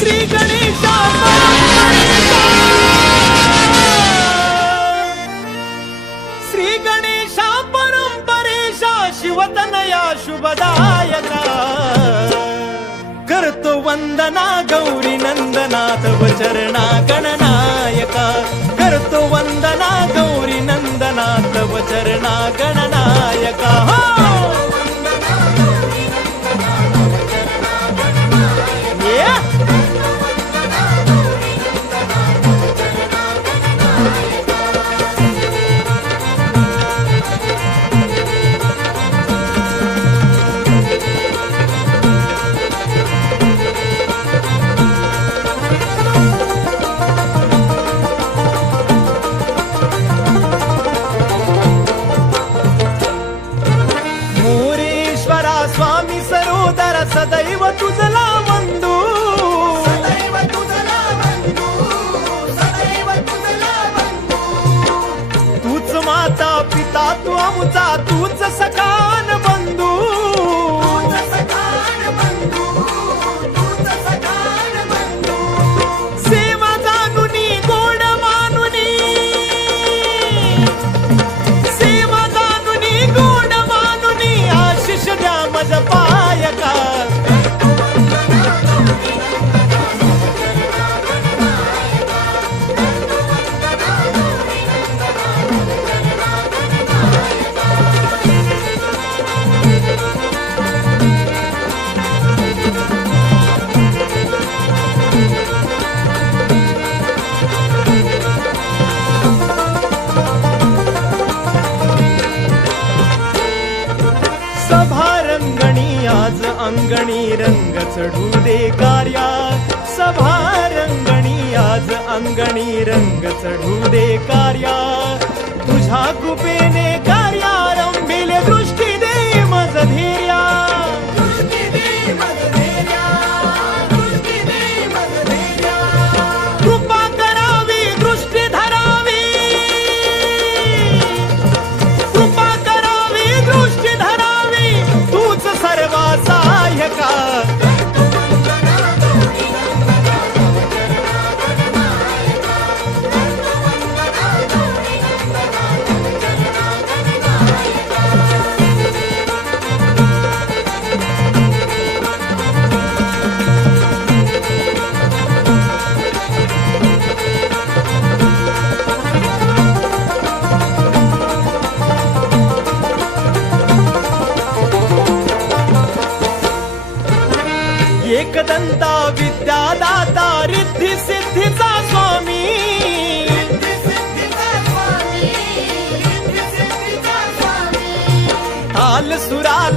श्री गणेशा श्री गणेशा परंपरेशा शिवतनया शुभदायका करतो वंदना गौरी नंदना तव चरणा गणनायका करतो वंदना गौरी नंदना तव चरणा गणनायका स्वामी सरोदर सदैव तुझला वंदू सदैव तुझला वंदू सदैव तुझला वंदू तूच माता पिता तू आमचा तूच सखान बंधू तूच सखान बंधू तूच सखान बंधू सेवा जानुनी गोड मानुनी सेवा जानुनी गोड मानुनी आशिष द्या मज पायका सभा रंगणी आज अंगणी रंग चढू दे कार्या सभा रंगणी आज अंगणी रंग चढू दे कार्या तुझ्या कृपेने कार्या रंभिले दृष्टी दे मज धैर्या दृष्टी दे मज धैर्या दृष्टी दे मज धैर्या कृपा करावी दृष्टी धरावी कृपा करावी दृष्टी धरावी तूच सर्वा सहाय्यका एकदंता विद्यादाता रिद्धी सिद्धीचा स्वामी हाल सुराला